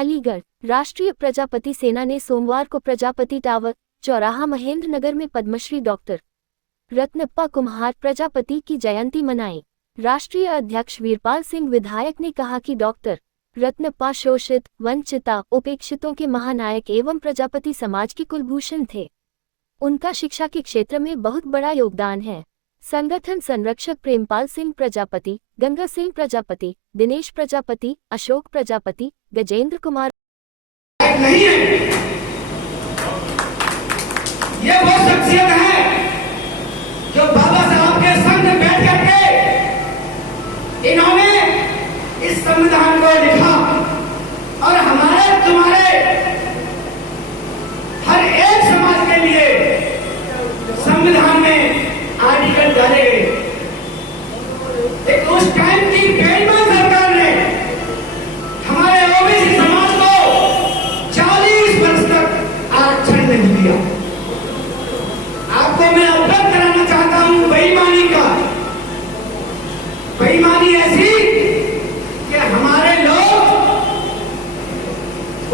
अलीगढ़ राष्ट्रीय प्रजापति सेना ने सोमवार को प्रजापति टावर चौराहा महेंद्र नगर में पद्मश्री डॉक्टर रत्नप्पा कुम्हार प्रजापति की जयंती मनाई। राष्ट्रीय अध्यक्ष वीरपाल सिंह विधायक ने कहा कि डॉक्टर रत्नप्पा शोषित, वंचिता, उपेक्षितों के महानायक एवं प्रजापति समाज के कुलभूषण थे। उनका शिक्षा के क्षेत्र में बहुत बड़ा योगदान है। संगठन संरक्षक प्रेमपाल सिंह प्रजापति, गंगा सिंह प्रजापति, दिनेश प्रजापति, अशोक प्रजापति, गजेंद्र कुमार नहीं है। ये वो शख्सियत है जो बाबा साहब के संग बैठ करके इन्होंने इस संविधान को लिखा और हमारे तुम्हारे हर एक समाज के लिए संविधान में आर्टिकल डाले गए। एक उस टाइम की बेईमान सरकार ने हमारे ओबीसी समाज को 40 वर्ष तक आरक्षण नहीं दिया। आपको मैं अवगत कराना चाहता हूं बेईमानी का। बेईमानी ऐसी कि हमारे लोग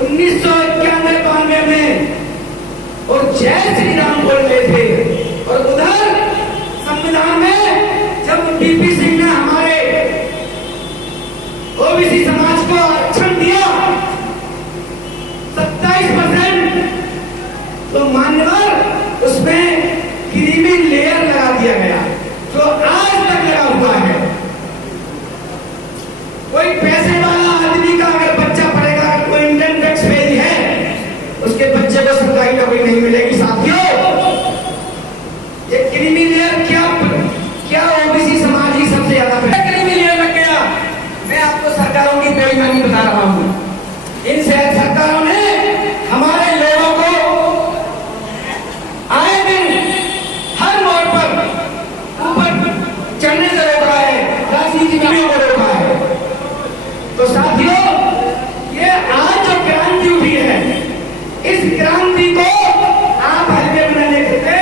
1991-92 में और जय श्री राम बोल रहे थे और उधर संविधान में जब टीपी सिंह ने हमारे ओबीसी समाज को आरक्षण दिया 27%, तो मान्यवर उसमें क्रीमी लेयर लगा दिया गया जो आज तक लगा हुआ है। कोई पैसे वाला आदमी का अगर बच्चा पढ़ेगा, कोई इंडियन टैक्स पेयर है, उसके बच्चे को सरकारी नौकरी नहीं मिलेगी। साथियों, ये क्रीमी लेयर क्या ओबीसी समाज ही सबसे ज्यादा क्रीमी लेयर लग गया। मैं आपको सरकारों की बेईमानी बता रहा हूं। इन सरकारों ने हमारे लोगों को आए दिन हर मोड़ पर ऊपर चढ़ने से रोका है, राजनीति में रोका है। तो साथियों, ये आज जो क्रांति उठी है, इस क्रांति को आप हल्के में न देखते।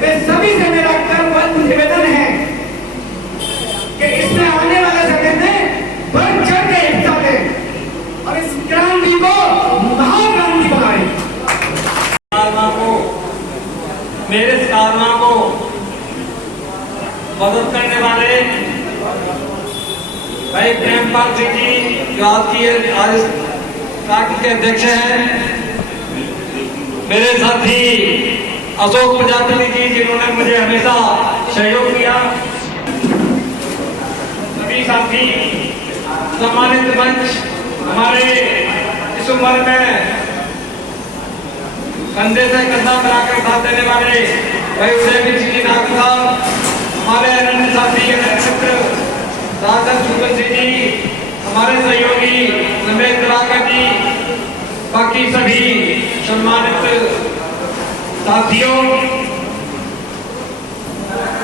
वे सभी से मेरा करबद्ध निवेदन है कि इसमें आने वाले समय में बढ़ चढ़ के हिस्सा लें और इस क्रांति को महाक्रांति बनाएं। मेरे साधना को मदद करने वाले भाई प्रेमपाल सिंह जी जो आपकी आज पार्टी के अध्यक्ष हैं, मेरे साथी अशोक प्रजापति जी जिन्होंने मुझे हमेशा सहयोग किया, सभी साथी, सम्मानित मंच, हमारे इस उम्र में कंधे से कंधा मिलाकर साथ देने वाले भाई उदय जी नाग साहब, हमारे अन्य साथी मित्र राजा सुगन सिंह जी, हमारे सहयोगी रमेश राघव जी, बाकी सभी सम्मानित साथियों,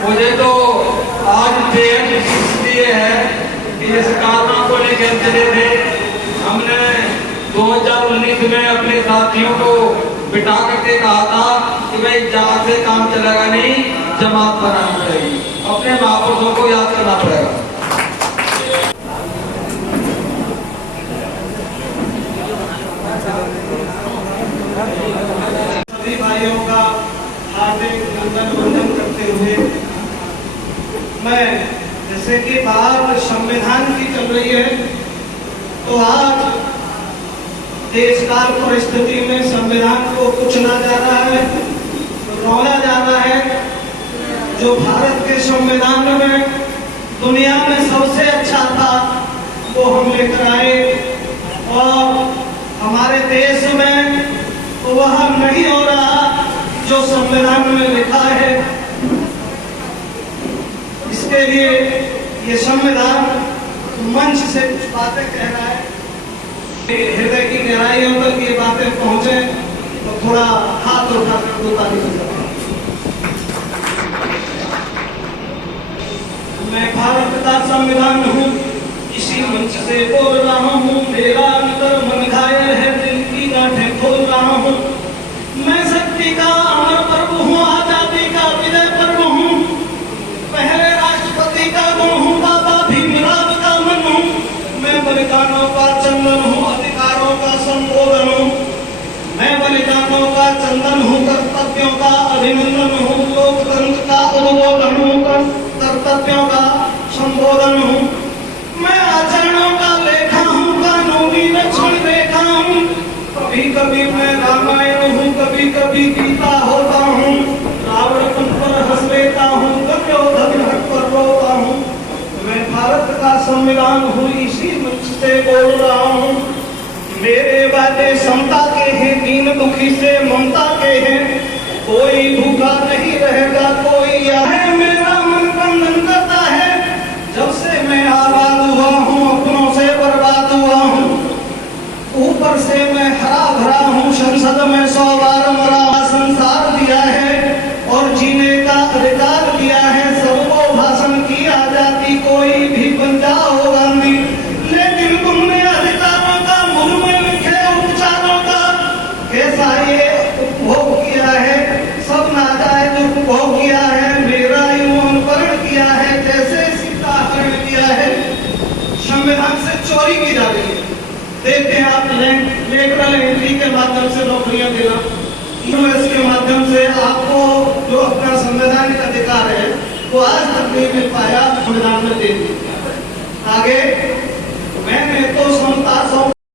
मुझे तो आज बेहद इसलिए है कि इस कारणों को लेकर चले थे। हमने 2019 में अपने साथियों को बिठा करके कहा था कि भाई जहां से काम चलेगा नहीं, जमात बनानी पड़ेगी, अपने महापुरुषों को याद करना पड़ेगा। सभी भाइयों का हार्दिक वंदन करते हुए मैं, जैसे कि बात संविधान की चल रही है, तो आज देश काल परिस्थिति में संविधान को कुचला जा रहा है, रौला जा रहा है। जो भारत के संविधान में दुनिया में सबसे अच्छा था वो हम लेकर आए और हमारे देश में तो वह नहीं हो रहा जो संविधान में लिखा है। इसके लिए ये संविधान मंच से कुछ बातें कह रहा है, हृदय की गहराइयों तक ये बातें पहुंचे तो थोड़ा हाथ उठाकर दो ताली बजाओ। मैं भारत का संविधान हूँ, इसी मंच से बोल रहा हूँ। मेरा अंतर मन घायल है, दिल की गांठें खोल रहा हूँ। मैं शक्ति का अमर पर्व हूँ, आजादी का विजय पर्व हूँ। पहले राष्ट्रपति का गुण हूँ, बाबा भीमराव का मन हूँ। मैं बलिदानों का चंदन हूँ, अधिकारों का सम्मान कभी कभी मैं रामायण हूँ, कभी कभी गीता होता हूँ, रावण तुम पर हंस लेता हूँ, दुर्योधन हक पर रोता हूँ। मैं भारत का संविधान हूँ, इसी मंच से बोल रहा हूँ। मेरे वादे समता के हैं, दीन दुखी से ममता के हैं। कोई भूखा नहीं रहेगा, कोई है मेरा मन बंधन करता है। जब से मैं आबाद हुआ हूँ, अपनों से बर्बाद हुआ हूँ। ऊपर से मैं हरा भरा हूँ, संसद में 100 बार मरा। संसार दिया है और जीने का अधिकार दिया है। सबको भाषण की आजादी, कोई भी बन जाओ गांधी। लेकिन तुमने अधिकारों का मुझ में लिखे उपचारों का कैसा ये उपभोग किया है। सब नाजायज उपभोग किया है, मेरा यूं अनुकरण किया है जैसे सीताहरण किया है। संविधान से चोरी की जा रही है। देखते हैं आप लेटरल एंट्री के माध्यम से नौकरियां देना, यूएस के माध्यम से आपको जो अपना संवैधानिक अधिकार है वो आज तक नहीं मिल पाया, संविधान में दे दिया। आगे मैंने तो समता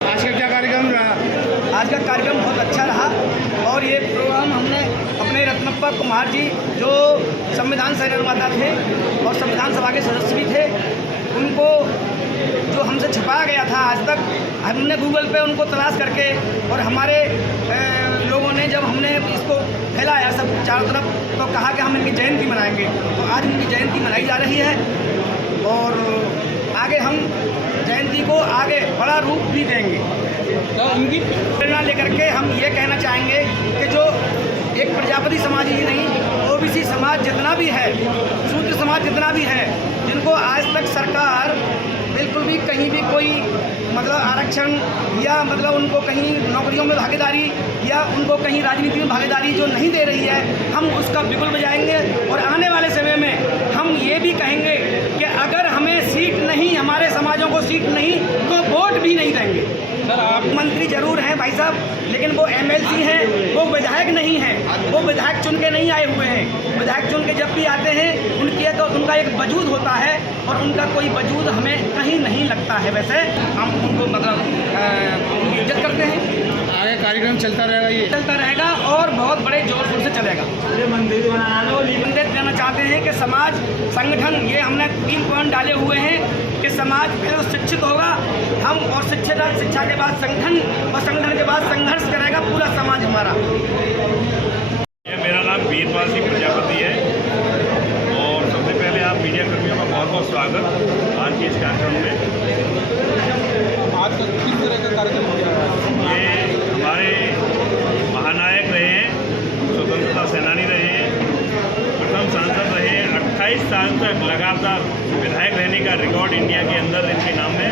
आज का क्या कार्यक्रम रहा? आज का कार्यक्रम बहुत अच्छा रहा और ये प्रोग्राम हमने अपने रत्नप्पा कुमार जी जो संविधान से निर्माता थे और संविधान सभा के सदस्य भी थे, उनको जो हमसे छुपाया गया था आज तक, हमने गूगल पे उनको तलाश करके और हमारे लोगों ने जब हमने इसको फैलाया सब चारों तरफ, तो कहा कि हम इनकी जयंती मनाएंगे। तो आज इनकी जयंती मनाई जा रही है और आगे हम जयंती को आगे बड़ा रूप भी देंगे। तो इनकी प्रेरणा लेकर के हम ये कहना चाहेंगे कि जो एक प्रजापति समाज ही नहीं, ओबीसी समाज जितना भी है, शूद्र समाज जितना भी है, जिनको आज तक सरकार बिल्कुल भी कहीं भी कोई मतलब आरक्षण या मतलब उनको कहीं नौकरियों में भागीदारी या उनको कहीं राजनीति में भागीदारी जो नहीं दे रही है, हम उसका बिगुल बजाएंगे। और आने वाले समय में हम ये भी कहेंगे कि अगर हमें सीट नहीं, हमारे समाजों को सीट नहीं, तो वोट भी नहीं देंगे। सर आप मंत्री जरूर हैं भाई साहब, लेकिन वो एमएलसी हैं, वो विधायक नहीं हैं। वो विधायक चुन के नहीं आए हुए हैं। विधायक चुन के जब भी आते हैं उनका एक वजूद होता है और उनका कोई वजूद हमें कहीं नहीं लगता है। वैसे हम उनको मतलब उनकी इज्जत करते हैं। आगे कार्यक्रम चलता रहेगा, ये चलता रहेगा और बहुत बड़े जोर शोर से चलेगा। मंदिर देना चाहते हैं कि समाज संगठन, ये हमने 3 पॉइंट डाले हुए हैं कि समाज पहले शिक्षित होगा हम, और शिक्षा के बाद संगठन, और संगठन के बाद संघर्ष करेगा पूरा समाज हमारा। मेरा नाम वीरपाल सिंह प्रजापति है और सबसे पहले आप मीडिया कर्मियों का बहुत बहुत स्वागत आज के इस कार्यक्रम में। आज का किस तरह का कार्यक्रम हो रहा है? ये हमारे महानायक रहे हैं, स्वतंत्रता सेनानी रहे हैं, प्रथम सांसद रहे हैं, 28 साल तक लगातार विधायक रहने का रिकॉर्ड इंडिया के अंदर इनके नाम में,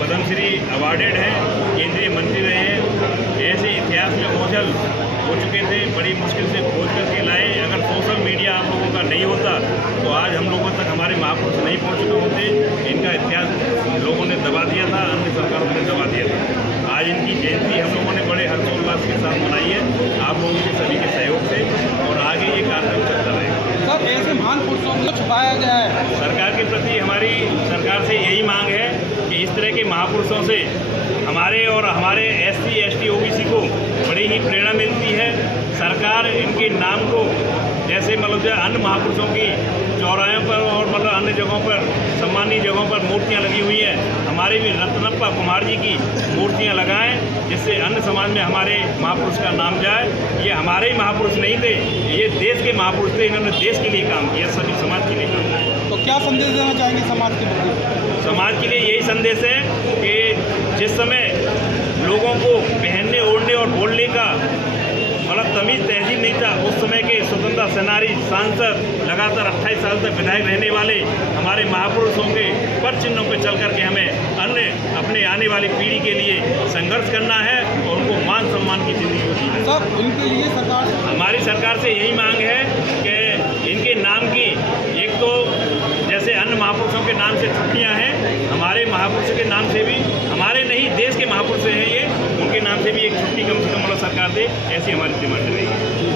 पद्मश्री अवार्डेड हैं, केंद्रीय मंत्री रहे हैं। ऐसे इतिहास में ओझल हो चुके थे, बड़ी मुश्किल से खोज करके लाए। अगर सोशल मीडिया आप लोगों का नहीं होता तो आज हम लोगों तक हमारे महापुरुष नहीं पहुंच चुके होते। इनका इतिहास लोगों ने दबा दिया था, अन्य सरकारों ने दबा दिया था। आज इनकी जयंती हम लोगों ने बड़े हर्षोल्लास के साथ मनाई है, आप लोगों के सभी के सहयोग से, और आगे ये कार्यक्रम चलता रहेगा। सर ऐसे महान पुरुषों को छुपाया गया है। सरकार के प्रति हमारी सरकार से यही मांग है कि इस तरह के महापुरुषों से हमारे और हमारे SC ST OBC को बड़ी ही प्रेरणा मिलती है। सरकार इनके नाम को जैसे मतलब अन्य महापुरुषों की चौराहों पर और मतलब अन्य जगहों पर, सम्मानीय जगहों पर मूर्तियां लगी हुई हैं, हमारे भी रत्नप्पा कुमार जी की मूर्तियां लगाएं, जिससे अन्य समाज में हमारे महापुरुष का नाम जाए। ये हमारे ही महापुरुष नहीं थे, ये देश के महापुरुष थे। इन्होंने देश के लिए काम किया, सभी समाज के लिए काम किया। तो क्या संदेश देना चाहेंगे समाज के प्रति? समाज के लिए यही संदेश है कि जिस समय लोगों को पहनने, ओढ़ने और बोलने का मतलब तमीज़ तहजीब नहीं था, उस समय के स्वतंत्रता सेनानी, सांसद, लगातार 28 साल तक विधायक रहने वाले हमारे महापुरुषों के पद चिन्हों पर चल करके हमें अन्य अपने आने वाली पीढ़ी के लिए संघर्ष करना है और उनको मान सम्मान की जिंदगी जीना है। सर इनके लिए सरकार, हमारी सरकार से यही मांग है कि इनके नाम की, एक तो जैसे अन्य महापुरुषों के नाम से छुट्टियां हैं, हमारे महापुरुषों के नाम से भी, हमारे नहीं देश के महापुरुष हैं ये, उनके नाम से भी एक छुट्टी कम से कम सरकार दे, ऐसी हमारी डिमांड रहेगी।